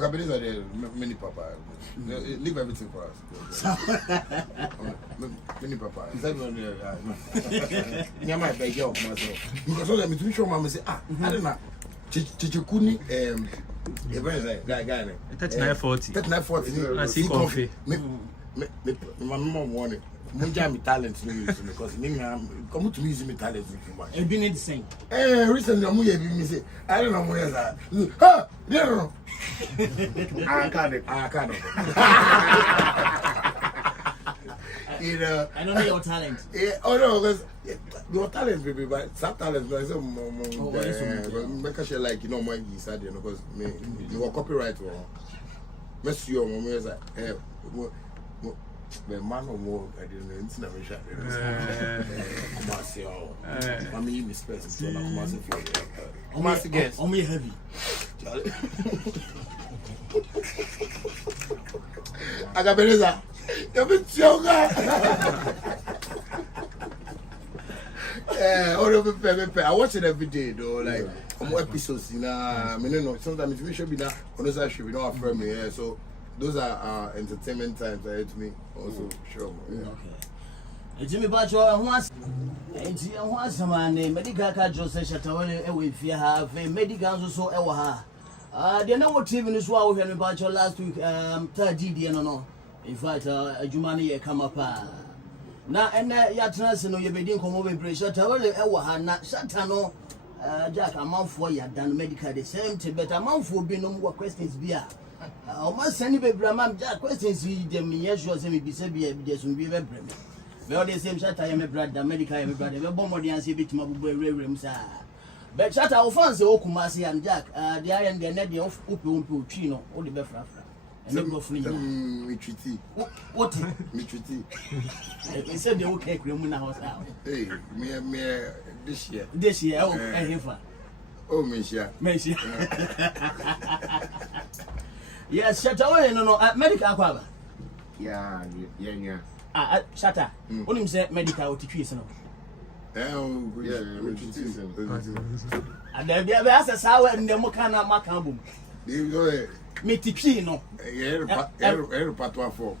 can believe that many papa. Leave everything for us. Many papa. Is that one there? Yeah, my beg you myself. Because all I'm to show mama say, I don't know. Chichikuni, guy. 3940. 3940. I see coffee. My mom wanted. Munja me talent because me come to me use me talent too much. You been the same. Recently I'm here me say I don't know where that. Ha! No. I can't. You know, I don't know your talent. Yeah, oh no, because your talent baby, but some talent I say make sure like you know my sad you know because me you were copyright or mess your mom is like the man or more, I didn't know. Come on, say, oh, I mean, you space so come on, say, almost again, only heavy. I got better. You're a bit younger. I watch it every day, though. Like, more episodes, you know. I mean, you know, sometimes it should be now, on the side, should be not afraid me, yeah, so. Those are entertainment times that help me also sure. Yeah. Okay. Jimmy Bacho and once a man medical card Joseph Shatta wale fear have medical also ewa. They know what TV is what we had Bacho last week third DD no. In fact Jumani come up. Na and ya trans no you be din komo be Shatta wale ewa na Shatta no Jack amount for ya done medical the same thing but amount for be no more questions be o ma sani be brama Jack questions them yes sure say me be say be there some be brame me all the same Shatta me brother medical me brother me bomb the answer bit ma bubu ewrem sa but Shatta o fan say o kuma say am Jack the iron the net the ope twi no o de be frafra and go free me treaty what me treaty e say the o cake room na house hey me this year oh hefa oh me yes Shatta wale no medical akwaba yeah Shatta onim say medical otitwi se no me treaty and there be as sawa ndem kana maka bom you go me titwi no every part for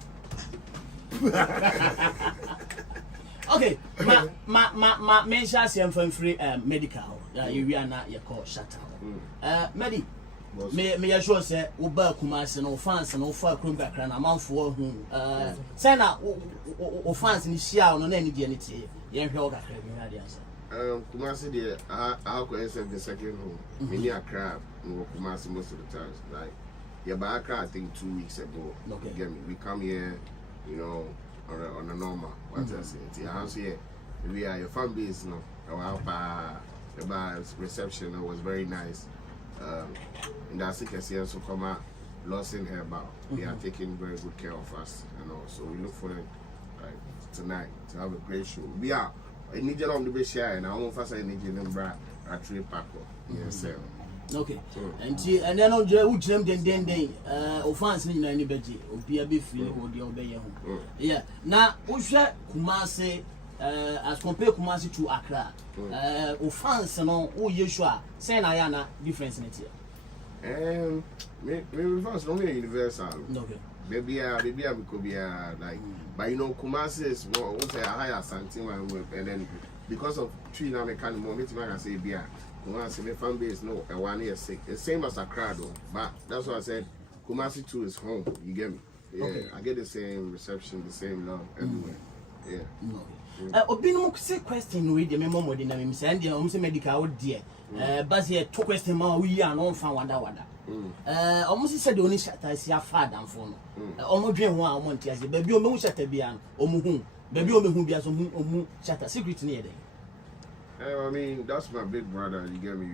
okay ma mention say am free medical you we are na you call Shatta medi me ya sure say wo ba Kumasi no fans no fa krom bakra na manfo hu say na wo fans ni shia no na ni die ni tie ye hwe wo kakra bi na dia say Kumasi dey I go accept the second home me ni Accra no Kumasi most of the times like yeah but Accra I think 2 weeks ago okay. Get me we come here you know on a normal what I say the house here we are your fan base no our reception was very nice. And that's it. So come out, lost in her about. They are taking very good care of us, you know. So we look forward, like tonight, to have a great show. We are. I need you on the best share, and I won't fast. I need you to bring a tree pack. Yes, sir. Okay. And then on the which them then offense in anybody. Be a bit feeling or the obey. Yeah. Now, Usha Kumasi. As compared Kumasi to Accra, offense no oh Yeshua, say na difference in it here. Maybe first only universal. Okay. Maybe I could be like, but you know Kumasi is more also a higher something and then because of tree now kind of more meeting I can say beer. Kumasi my fan base no a 1 year sick. The same as Accra though, but that's what I said. Kumasi too is home. You get me? Yeah, okay. I get the same reception, the same love everywhere. Yeah. No. Obi no say question we dey me mom dey na me say and dey say medical there but here two question ma we are no fan wada almost said the only Shatta is your father for no omo dwen ho a omo ntiase ba bi o me Shatta bia no omo hu ba bi o me hu bia so omo Shatta secret near there. I mean that's my big brother, you get me.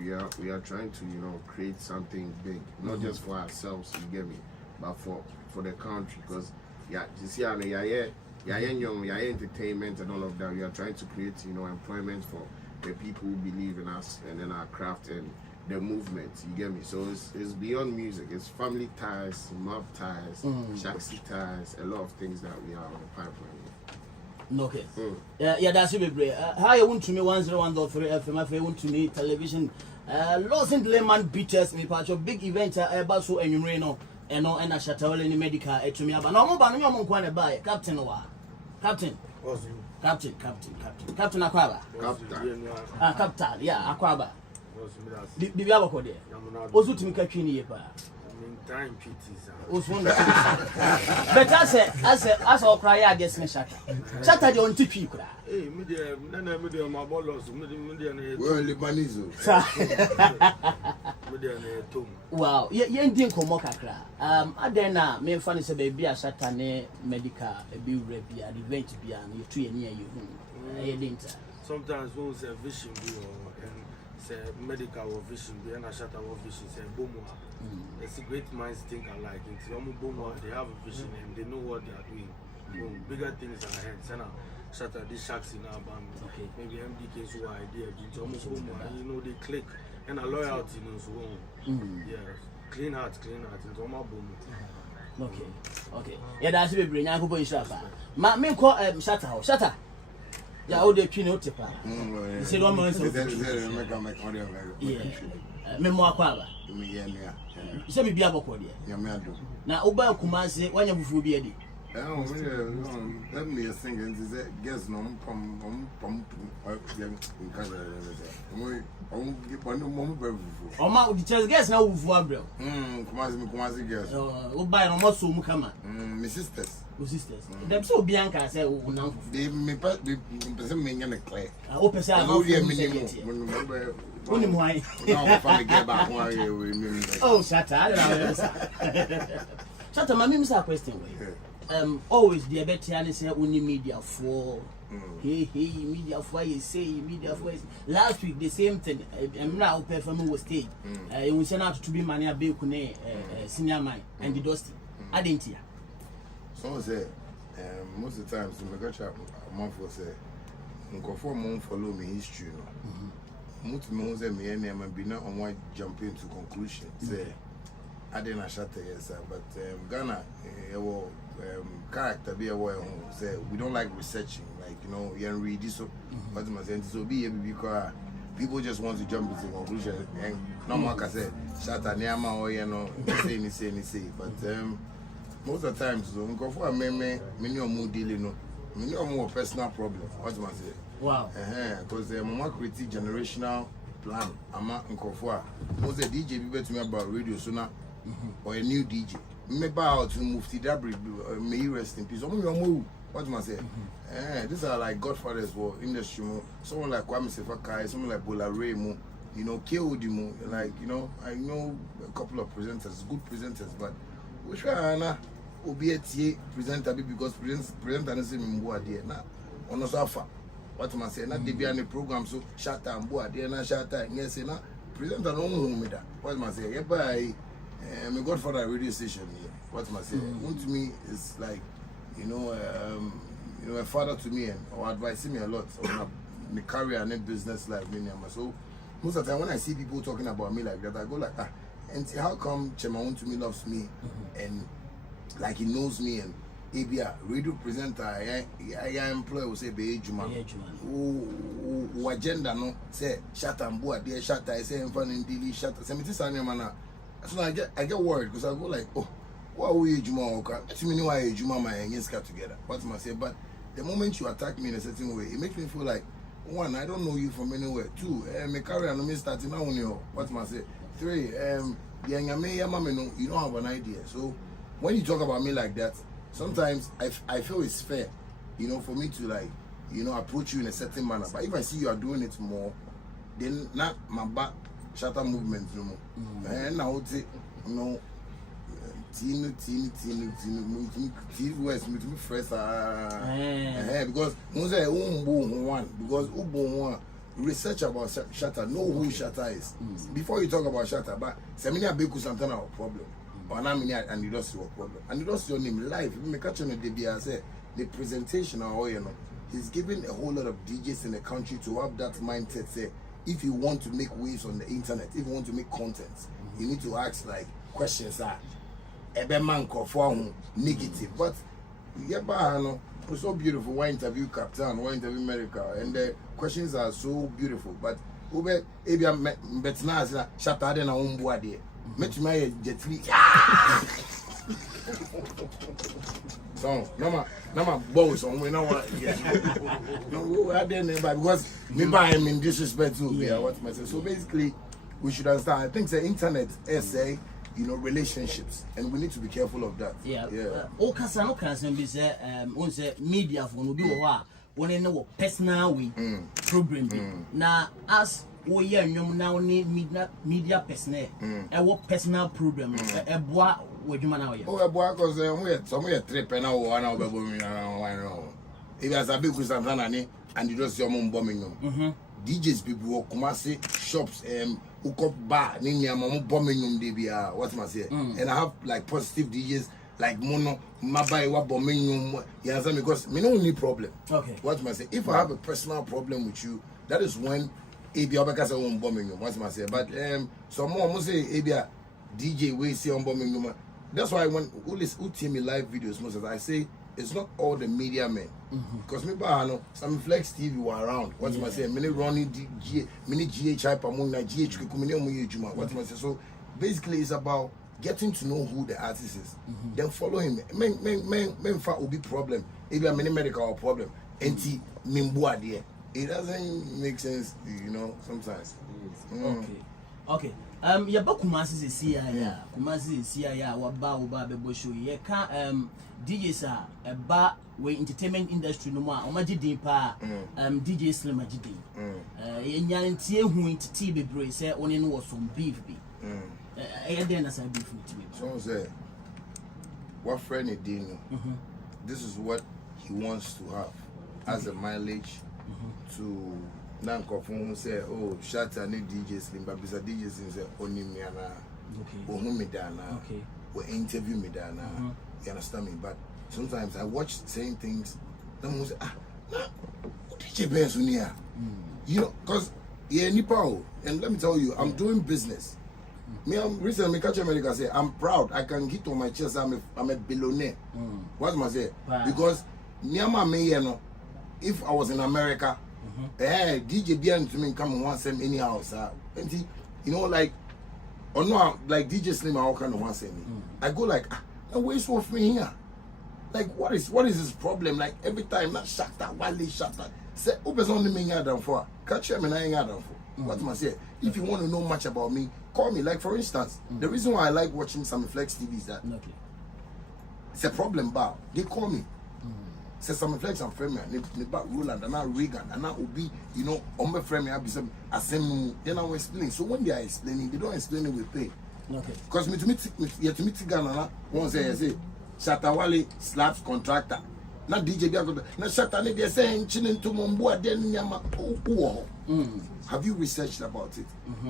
We are trying to, you know, create something big, not just for ourselves, you get me, but for the country, because yeah, you see how entertainment and all of that. We are trying to create, you know, employment for the people who believe in us and in our craft and the movement. You get me? So it's beyond music. It's family ties, mob ties, shaxi ties, a lot of things that we are on the pipeline. Okay. Yeah, that's really great. How you want to me 101.3 FM? If you want to me television, Los Angeles man beaters me part of big event. So and you know eno ena Shatta wale ni medical etumi aba na omo ba no nyomo nkwa na ba captain wa captain akwaba captain yeah akwaba bibi abako de ozu timi ka twini ye pa time PTs ozu no but as okra ya guess me Shatta de on tipi kura me de my bolos me de na well Lebanese me de na tom wow ye ndin komo kakra aden na me mfa ne se ba bia Shatta ne medical bi wura bia event bia na yetu ye ne ye hu ye dinta sometimes when say vision be and say medical or vision be and Shatta or vision say bomo it's a great minds think alike into bomo they have a vision and they know what they are doing bigger things are ahead sana Shatta this sharks in our band okay maybe MDK's who idea into almost bomo you know they click and a loyalty you know so yeah clean heart into almost bomo okay yeah that's be bring yanko boy Shatta ma me ko Shatta yeah all the twin otepa say do mo so yeah me mo akwaba se bi bia boko de na oba Kumasi wanya fufu bi ade let me sing and say guess no pom Oma the chess guess na wufu abrel Kumasi guess oba no mo so mu kama my sisters dem so bi anka say wo na fufu they me person me nyane clear o pese a no dey minimum Uni mwai. No, family get back one year. Oh, Shatta, I don't know. Shatta, my mimi say question way. Always the better say uni media for. Hey, media for you say media for. Last week the same thing. I'm now performing with stage. We send out to be mania be kune senior man and the dusty. I didn't hear. So say, most of the times when I got a month for say, uncle mom follow me history. Most of them me and I'm be not on one jump into conclusion. Say, I didn't Shatta yes, but Ghana, character be a way say we don't like researching, like you know, you read this so. What am I saying? So be because people just want to jump into conclusion and no more can say Shatta Niama or you know say. But most of the times, so go for many more dealing, no, many more personal problem. What am I saying? Wow. Because mama create generational plan. Ama nkofo most the DJ be to me about radio so now or a new DJ. Me about to Mufti Dabri may he rest in peace. What am I say? These are like godfathers for industry. Someone like Kwame Sefakai, someone like Bola Remo, you know, Keodimu, like you know, I know a couple of presenters, good presenters, but which one will be a TA presenter because presenter and say Mboa there. Now on us offer. What am I saying? Not be on the program so Shatta and boy there na Shatta yes na presenter no me that. What am I saying? Yeah, by my godfather radio station here. What am I saying? One to me is like you know a father to me and or advising me a lot on my career and business life me. So most of the time when I see people talking about me like that, I go like and how come Chema to me loves me and like he knows me and Abia radio presenter I employ will say be Juma who agenda no say Shatta and boy there Shatta I say fun in Dili Shatta say me this man so I get worried because I go like oh why we Juma okay to me know why Juma my against got together what am I say but the moment you attack me in a certain way it makes me feel like one I don't know you from anywhere two my career no me starting now on you what am I say three you don't have an idea so when you talk about me like that sometimes I feel it's fair, you know, for me to like, you know, approach you in a certain manner. But if I see you are doing it more, then not my back Shatta movement no more. And I would say, you know, team West me to me first because one research about Shatta, know who Shatta is. Before you talk about Shatta, but Seminia Beku something our problem. And I mean, and you don't see what problem. And you don't see your name live. Me catch on the DBA say the presentation or you know, he's giving a whole lot of DJs in the country to have that mindset. Say, if you want to make waves on the internet, if you want to make content, you need to ask like questions that man for negative. But yeah, no, it's so beautiful. One interview Captain, one interview America, and the questions are so beautiful. But Ube Ebia Betna Shatta na umbu ade. Met my jet So, no, my boss on we know what. No, I didn't because me buy him in disrespect to me. What myself. So basically, we should understand. I think the internet essay, relationships, and we need to be careful of that. Yeah. All kasano can be say media for no be what one know personal way program. Now as we hear now need media personnel. What personal program? A boy. Oh, boy, because somewhere trip and now one hour bombing around. If there's a big Santana and you just your mom bombing them. DJs people who Kumasi shops who cop bar, Ninya mom bombing them DBR. What must I say? And I have like positive DJs like Mono, Mabai, what bombing them. You understand? Because me no need problem. Okay. What must I say? If I have a personal problem with you, that is when ABA because I won't bombing them. What must I say? But some more must say ABA DJ we see on bombing them. That's why when who team me live videos most of I say it's not all the media men. Because me I know some Flex TV were around. What am I say? Many running many GH Pamuna, GH Kukumini. What am I say? So basically it's about getting to know who the artist is. Then follow him. Men fat will be problem. If you have many medical problem. Enti Mimbua there. It doesn't make sense, sometimes. Okay. Yaba Kumasi is here, Kumasi is here, Waba Bebosho. Ye can DJs are a bar where entertainment industry no more, Omaji pa DJ Slim Majidi. Yantie who into TV brace, only know some beef be. Then as I beef with me. So say, what friend is doing? This is what he wants to have as a mileage to. Now, Kofun say, oh, Shatta need DJ Slim, but because DJ Slim say, only me and or whom me dana, or interview me dana. You understand me? But sometimes I watch saying things, then I say, DJ Bensunia. Because Nipa, and let me tell you, I'm doing business. Me, I'm recently catch America say, I'm proud. I can hit on my chest. I'm a billionaire. What's my say? Because Niama me, if I was in America. DJ Bian to me come and want them anyhow, sir. And like or no, like DJ Slim all kind of want me. I go like, no waste of me here. Like what is his problem? Like every time not Shatta, wale Shatta. Say open only me here than for. Catch him and I ain't done for. What am I say? If you want to know much about me, call me. Like for instance, the reason why I like watching some Flex TV is that it's a problem bar. They call me. Say some Flex and friend me about Roland and now Reagan and now Obi, on my friend me I be some assembly. Then I will explain. So when they are explaining, they don't explain it with pay. Because me to meet Ghana one say Shatta wale slaps contractor. Not DJ Biago. Not Shatta they saying chilling to Mumbo then Nyama. Have you researched about it?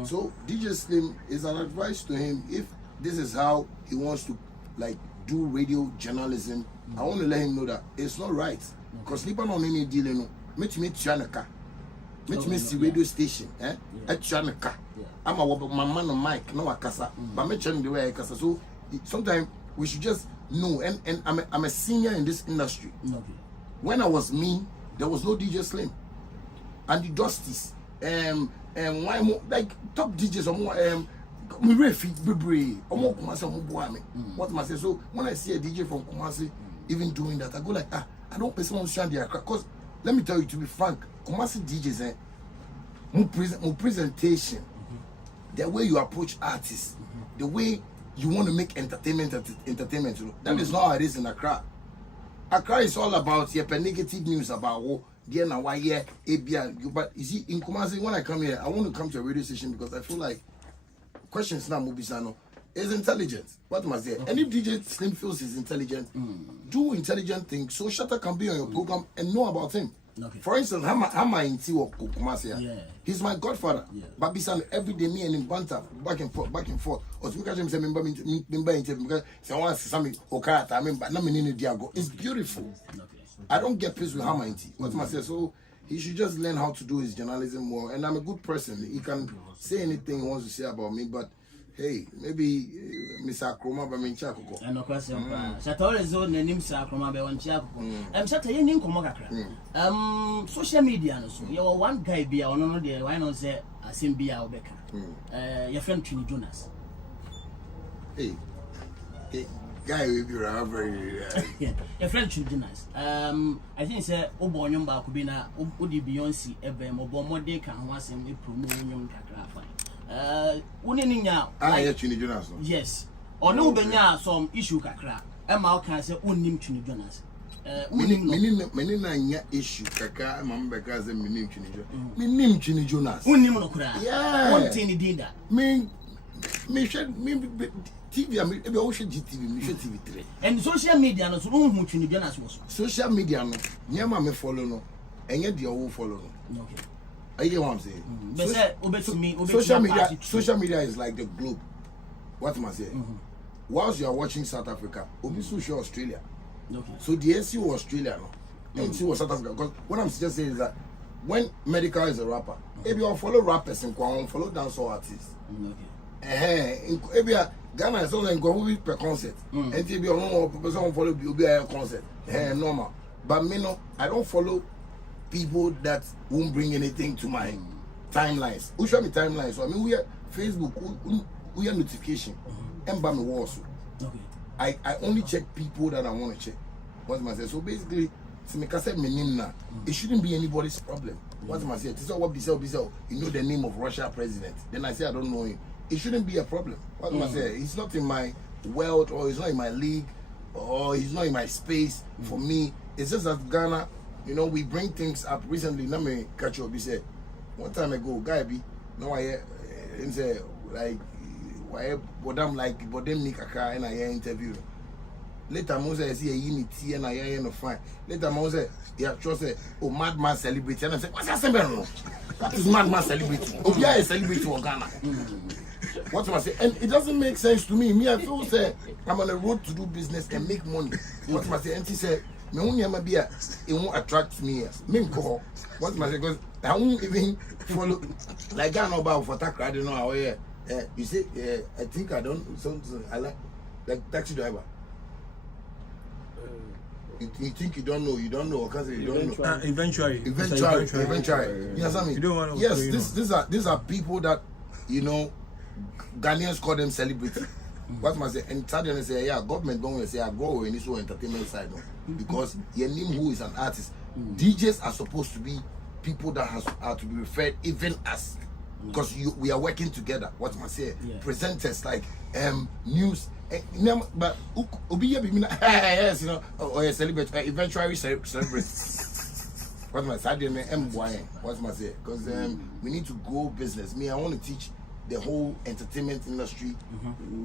So DJ Slim is an advice to him if this is how he wants to like do radio journalism. I want to let him know that it's not right. Because Liban on any dealing, meet me Chanaka. Meet me the radio station, at Chanaka. I'm my man on mic, no Akasa. But me the way I Akasa. So sometimes we should just know. And I'm a senior in this industry. When I was me, there was no DJ Slim. And the Dusties. Why more like top DJs or more we refi Bibri or more Kumasi or more what must I say? So when I see a DJ from Kumasi even doing that, I go like, I don't personally understand the because let me tell you to be frank, Kumasi DJs more presentation, the way you approach artists, the way you want to make entertainment, that is not how it is in Accra. Accra is all about negative news about but you see in Kumasi when I come here, I want to come to a radio station because I feel like questions now Mubisano is intelligent. What must I say? And if DJ Slim feels he's intelligent, do intelligent things so Shatta can be on your program and know about him. For instance, Hama in Tiwa Kumasi, he's my godfather. But Bisan every day me and him banter back and forth. Or to catch him say member interview because someone something Okata, I mean, but not many Diago. It's beautiful. I don't get peace with Hama in T. What must I say? So he should just learn how to do his journalism well. And I'm a good person. He can say anything he wants to say about me, but hey, maybe Mr. Akroma by Minchako. And no question. Shatta is on the name Akroma by Minchako. Shatta, you name Komogakra. Social media, so you're one guy be on another day. Why not say a Simbia or Becker? Your friend Trini Jonas. Hey, guy will be around very. Your friend should be nice. I think say Obonyum ba could be na Udi Beyonce ebem Obomode can once and we promote kakra fine. Uninya. Ah, Chini Jonas. Yes. Or no benya some issue kakra. Emma can say unim Chini Jonas. Many na issue kaka mamba kaze minim Chini Jonas. Minim Chini Jonas. Unim no kura. Yeah. One thing did that. Me TV, I mean, GTV, me TV3. And social media no so who Chini Jonas was. Social media no, nyama me follow no, and yet the who follow no. Okay. I get what I'm saying. Social media is like the globe. What am I saying? Whilst you are watching South Africa, Obisu show Australia. Okay. So the AC was Australia no, NC was South Africa. Because what I'm just saying is that when Medical is a rapper, if you follow rappers and follow dancehall artists. If you Ghana is only going per concert, and if you don't follow, you'll be a concert. Normal. But me no, I don't follow people that won't bring anything to my timelines. Who show me timelines? So I mean, we are Facebook, we are notification, and by me also. I only check people that I want to check. What am I saying? So basically, it shouldn't be anybody's problem. What am I saying? This is what Bissell, you know the name of Russia president. Then I say I don't know him. It shouldn't be a problem. What am I saying? He's not in my world, or he's not in my league, or he's not in my space. For me, it's just that Ghana, you know, we bring things up. Recently, let me catch you up. He said, one time ago, guy be, no, I say, like, why, but I'm like, but them Nikaka and I interview. Later, Moses see a unity and I ain't fine. Later, Moses, yeah, just say, oh, madman celebrity. And I say, what's that symbol? That is madman celebrity. Oh, yeah, a celebrity for Ghana. What am I saying? And it doesn't make sense to me. Me, I feel say I'm on the road to do business and make money. What am I saying? And she said, me only am be it won't attract me. Me go. What am I saying? Because I won't even follow. Like I know about for tax. I don't know how. You say, I think I don't. I like taxi driver. You think you don't know? You don't know? Because you don't know. Eventually. You know what I mean? You don't want to. Yes, these are people that, you know, Ghanaians call them celebrity. What must I say? And Saturday say, yeah, government don't say I go in this entertainment side, no, because your name who is an artist. DJs are supposed to be people that are to be referred even as, because we are working together. What must I say? Yeah. Presenters like news. But yes, you know, or a celebrity, eventually celebrate. What must I say? What must I say? Because we need to grow business. Me, I want to teach the whole entertainment industry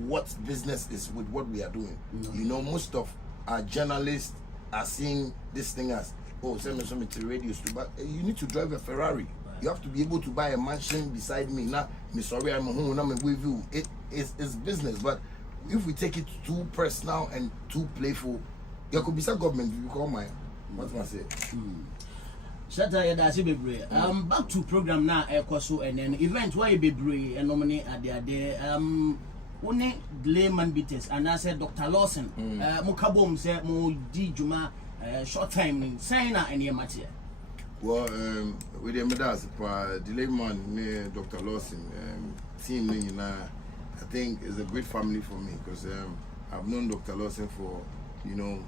what business is with what we are doing. You know, most of our journalists are seeing this thing as, oh, send me to radio studio. But you need to drive a Ferrari. You have to be able to buy a mansion beside me. Now, me sorry, I'm home. I'm with you. It's business. But if we take it too personal and too playful, there could be some government. You call my, what must I say? Shatta ya dasi bebre. Back to program na ekoso and then event why bebre and nominate at the one layman beaters and I said Dr. Lawson mukabom say mo di juma short time saying na any matter. Well, with the medals the layman Dr. Lawson team I think is a great family for me because I've known Dr. Lawson for, you know,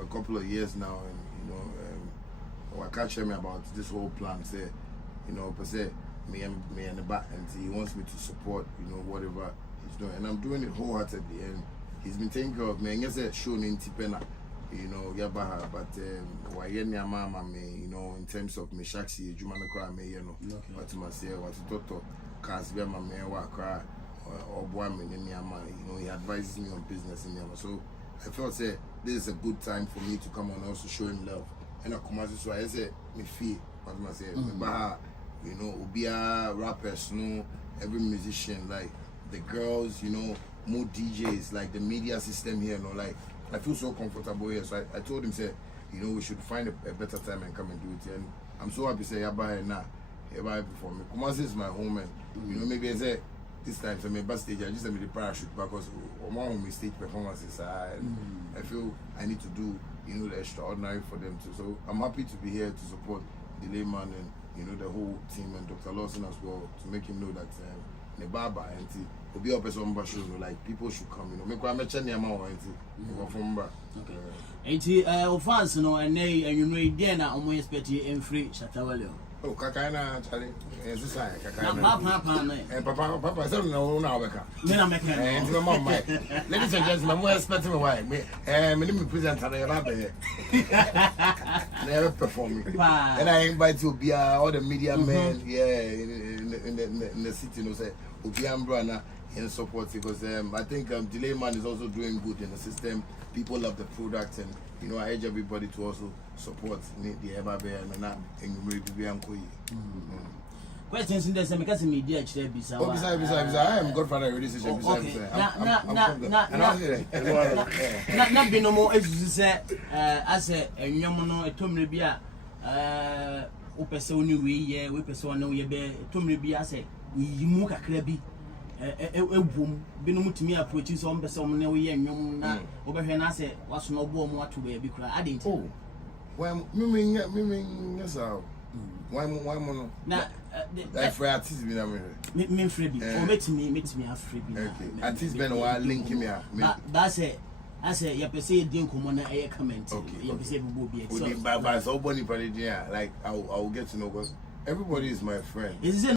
a couple of years now, and you know, I can't share me about this whole plan. Say, you know, per se, me and the back, and he wants me to support, you know, whatever he's doing, and I'm doing it wholeheartedly. And he's been taking care of me. And yes, shown in Tipena, you know, Yabaha, but why mama me, you know, in terms of me shaksi, Jumanakra me, you know, what you must say, what you toto, Kasbia me, Wakra. Or boy, you know, he advises me on business in Yama. So I felt say this is a good time for me to come and also show him love. And I come as so I say me feel what I say, you know, Ubia rappers, you know, every musician, like the girls, you know, more DJs, like the media system here, you know, like I feel so comfortable here. So I told him, say, you know, we should find a better time and come and do it. And I'm so happy say Yaba now, Yaba for me. Kumasi is my home, and you know, maybe I say this time so my bus stage I just made the parachute because my home stage performances I feel I need to do, you know, the extraordinary for them too. So I'm happy to be here to support the layman and, you know, the whole team and Dr. Lawson as well, to make him know that Nebaba and be up as one show, like people should come, you know. Make me check near my one from back. Okay. Fans, you know, and they and you know, then I'm always expecting in free Shatta wale. Oh, Kakana, Charlie, and Susan, Papa, and Papa, I don't know now. then I'm making And my mom, ladies and gentlemen, I'm expecting a wife. And me present and I love it. Never performing. And I invite you, be all the media men, in the city, you know, say, Ubiambrana and support because I think Delay Man is also doing good in the system. People love the product, and you know, I urge everybody to also support the Eba Bear and you. questions in the same because media actually be so. I am godfather relationship. Not be no more as say as a young a tomb be person we person no ye be tomb be as a we muka krabi a boom be no to me approach some person no ye nyom na over here na say was no bo mo to be cry I didn't. Oh, when me yes why mono na like for artist be na me free be or make me have free be okay artist be no link me ba say I say you per say din komo na e comment you per say people be so so body like I will get to know because everybody is my friend. Is it